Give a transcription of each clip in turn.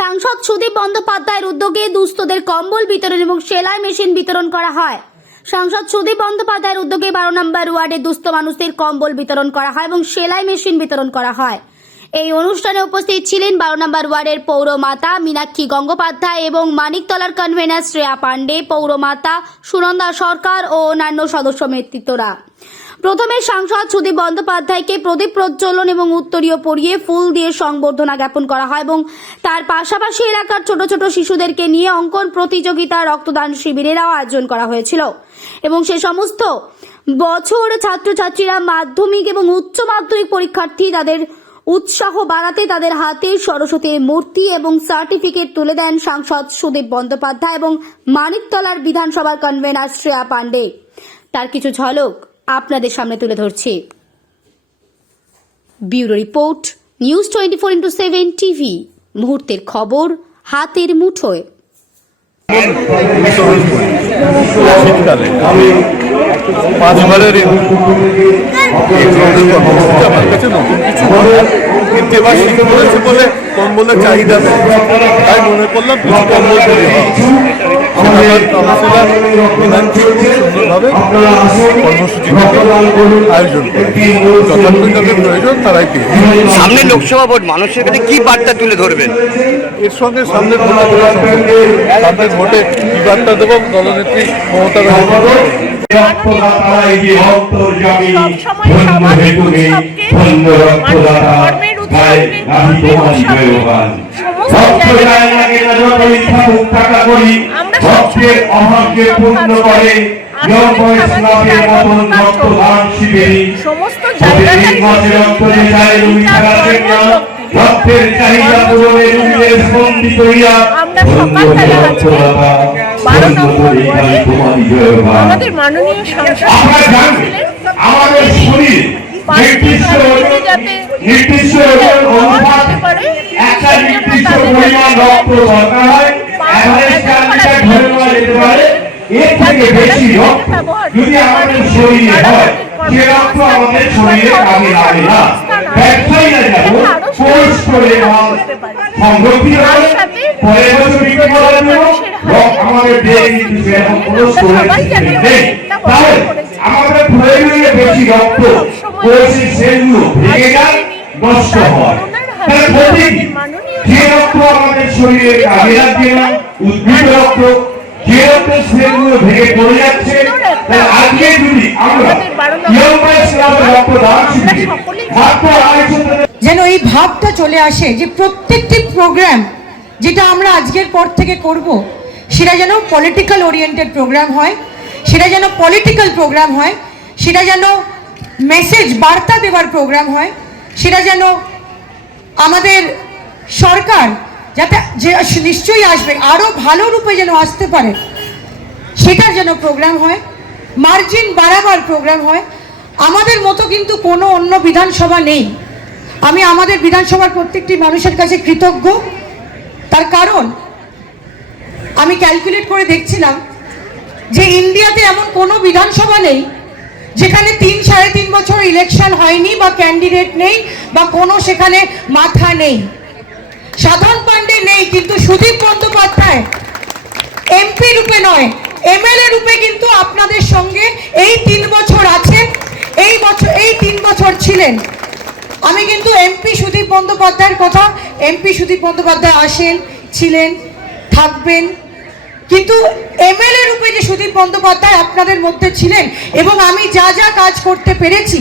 সাংসদ সুদীপ বন্দ্যোপাধ্যায়ের উদ্যোগে দুস্থদের কম্বল বিতরণ এবং সেলাই মেশিন বিতরণ করা হয়। সাংসদ সুদীপ বন্দ্যোপাধ্যায়ের উদ্যোগে 12 নম্বর ওয়ার্ডে দুস্থ মানুষদের কম্বল বিতরণ করা হয় এবং সেলাই মেশিন বিতরণ করা হয়। এই অনুষ্ঠানে উপস্থিত ছিলেন 12 নম্বর ওয়ার্ডের পৌরমাতা মীনাক্ষী গঙ্গোপাধ্যায় এবং মানিকতলার কনভেনার শ্রেয়া পাণ্ডে, পৌরমাতা সুনন্দা সরকার ও অন্যান্য সদস্য নেতৃত্বরা। প্রথমে সাংসদ সুদীপ বন্দ্যোপাধ্যায়কে প্রদীপ প্রজ্বলন এবং উত্তরীয় পরিয়ে ফুল দিয়ে সংবর্ধনা জ্ঞাপন করা হয় এবং তার পাশাপাশি এলাকার ছোট ছোট শিশুদেরকে নিয়ে অঙ্কন প্রতিযোগিতা, রক্তদান শিবিরেরও আয়োজন করা হয়েছিল এবং সে সমস্ত বছর ছাত্রছাত্রীরা মাধ্যমিক এবং উচ্চ মাধ্যমিক পরীক্ষার্থী তাদের উৎসাহ বাড়াতে তাদের হাতে সরস্বতীর মূর্তি এবং সার্টিফিকেট তুলে দেন সাংসদ সুদীপ বন্দ্যোপাধ্যায় এবং মানিকতলার বিধানসভার কনভেনার শ্রেয়া পাণ্ডে। তার কিছু ঝলক আপনাদের সামনে তুলে ধরছি। Bureau report, news 24x7 TV, মুহূর্তের খবর হাতের মুঠোয়। শীতকালে আমি 5 বারের আমার কাছে নতুন কিছু কিন্তু এবার শীত পড়েছে বলে কম্বলের চাহিদা নেই, তাই মনে করলাম কিছু কম্বল তৈরি হয়। আমার কাউন্সিলর মীনাক্ষী সুন্দরভাবে কর্মসূচিটাকে আয়োজন করে যথাযথ যাদের প্রয়োজন তারাই পেয়ে। সামনে লোকসভা ভোট, মানুষের কাছে কি বার্তা তুলে ধরবেন? এর সঙ্গে সামনের ভোটে কি বার্তা দেবো দলনেত্রী মমতা সমস্ত রক্তের চাহিদা পূরণের বন্দী করিয়া আমরা সকালবেলা আজকে 12 নম্বর ওয়ার্ডে আমাদের মাননীয় সাংসদ আমাদের শরীর নির্দিষ্ট অনুপাত একটা নির্দিষ্ট পরিমাণ রক্ত দরকার হয়, এর থেকে বেশি রক্ত যদি আমাদের শরীরে হয় সে রক্ত আমাদের শরীরে কাজে লাগে না। ব্যবসায়ীরা যেন কোর্স করে সংরক্ষিত করে পরে বছর বিক্রি করার জন্য আমাদের দেহে কিন্তু সেরকম কোনো স্টোরেজ নেই। তাহলে আমাদের প্রয়োজনীয় বেশি রক্ত কোর্সের সেলগুলো ভেঙে যায়, নষ্ট হয়। তাহলে প্রতিদিন যে রক্ত আমাদের শরীরে কাজে লাগছে না, উদ্ভিদ রক্ত যে রক্ত সেলগুলো ভেঙে পড়ে যাচ্ছে, তাহলে আজকে যদি আমরা রক্তদান শিবির মাত্র যেন এই ভাবটা চলে আসে যে প্রত্যেকটি প্রোগ্রাম যেটা আমরা আজকের পর থেকে করব সেটা যেন পলিটিক্যাল ওরিয়েন্টেড প্রোগ্রাম হয়, সেটা যেন পলিটিক্যাল প্রোগ্রাম হয়, সেটা যেন মেসেজ বার্তা দেওয়ার প্রোগ্রাম হয়, সেটা যেন আমাদের সরকার যাতে যে নিশ্চয়ই আসবে আরও ভালো রূপে যেন আসতে পারে সেটার যেন প্রোগ্রাম হয়, মার্জিন বাড়াবার প্রোগ্রাম হয়। আমাদের মতো কিন্তু কোনো অন্য বিধানসভা নেই। আমি আমাদের বিধানসভার প্রত্যেকটি মানুষের কাছে কৃতজ্ঞ। তার কারণ আমি ক্যালকুলেট করে দেখছিলাম যে ইন্ডিয়াতে এমন কোনো বিধানসভা নেই যেখানে 3-3.5 বছর ইলেকশন হয়নি বা ক্যান্ডিডেট নেই বা কোনো সেখানে মাথা নেই। সাধন পাণ্ডে নেই, কিন্তু সুদীপ বন্দ্যোপাধ্যায় এমপি রূপে নয় এমএলএ রূপে কিন্তু আপনাদের সঙ্গে এই 3 বছর আছেন, এই 3 বছর ছিলেন। আমি কিন্তু এমপি সুদীপ বন্দ্যোপাধ্যায়ের কথা, এমপি সুদীপ বন্দ্যোপাধ্যায় আসেন, ছিলেন, থাকবেন, কিন্তু এমএলএ রূপে যে সুদীপ বন্দ্যোপাধ্যায় আপনাদের মধ্যে ছিলেন এবং আমি যা যা কাজ করতে পেরেছি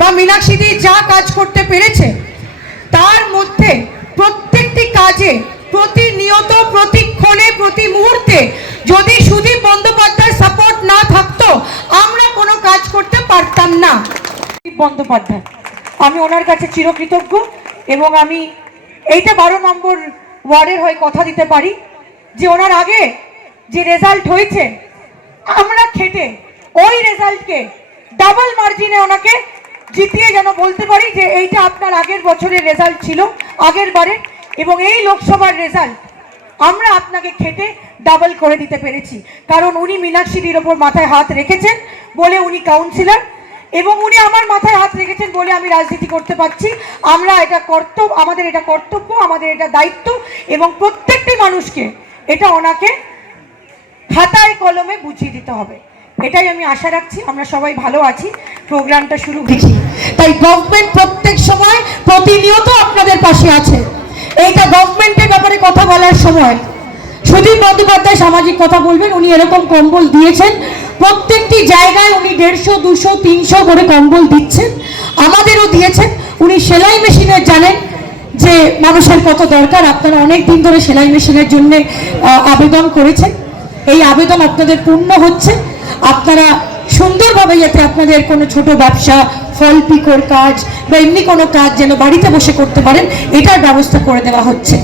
বা মীনাক্ষীদি যা কাজ করতে পেরেছে তার মধ্যে প্রত্যেকটি কাজে প্রতিনিয়ত প্রতিক্ষণে প্রতি মুহূর্তে যদি সুদীপ বন্দ্যোপাধ্যায়ের সাপোর্ট না থাকতো আমরা কোনো কাজ করতে পারতাম না। সুদীপ বন্দ্যোপাধ্যায় আমি ওনার কাছে চিরকৃতজ্ঞ এবং আমি এইটা 12 নম্বর ওয়ার্ডের হয়ে কথা দিতে পারি যে ওনার আগে যে রেজাল্ট হয়েছে আমরা খেটে ওই রেজাল্টকে ডাবল মার্জিনে ওনাকে জিতিয়ে যেন বলতে পারি যে এইটা আপনার আগের বছরের রেজাল্ট ছিল আগের বারে এবং এই লোকসভার রেজাল্ট আমরা আপনাকে খেটে ডাবল করে দিতে পেরেছি। কারণ উনি মীনাক্ষীদির ওপর মাথায় হাত রেখেছেন বলে উনি কাউন্সিলর এবং উনি আমার মাথায় হাত রেখেছেন বলে আমি রাজনীতি করতে পারছি। আমরা এটা কর্তব্য, আমাদের এটা কর্তব্য, আমাদের এটা দায়িত্ব, এবং প্রত্যেকটি মানুষকে এটা ওনাকে খাতায় কলমে বুঝিয়ে দিতে হবে। এটাই আমি আশা রাখছি। আমরা সবাই ভালো আছি, প্রোগ্রামটা শুরু হয়েছি। তাই গভর্নমেন্ট প্রত্যেক সময় প্রতিনিয়ত আপনাদের পাশে আছে। এইটা গভর্নমেন্টের ব্যাপারে কথা বলার সময় সুদীপ বন্দ্যোপাধ্যায় সামাজিক কথা বলবেন। উনি এরকম কম্বল দিয়েছেন, প্রত্যেকটি জায়গায় উনি 150, 200, 300 করে কম্বল দিচ্ছেন, আমাদেরও দিয়েছেন। উনি সেলাই মেশিনের জানেন যে মানুষের কত দরকার। আপনারা অনেক দিন ধরে সেলাই মেশিনের জন্য আবেদন করেছেন, এই আবেদন আপনাদের পূর্ণ হচ্ছে। আপনারা সুন্দরভাবে যাতে আপনাদের কোনো ছোট ব্যবসা, ফল পিকোর কাজ বা এমনি কোনো কাজ যেন বাড়িতে বসে করতে পারেন, এটার ব্যবস্থা করে দেওয়া হচ্ছে।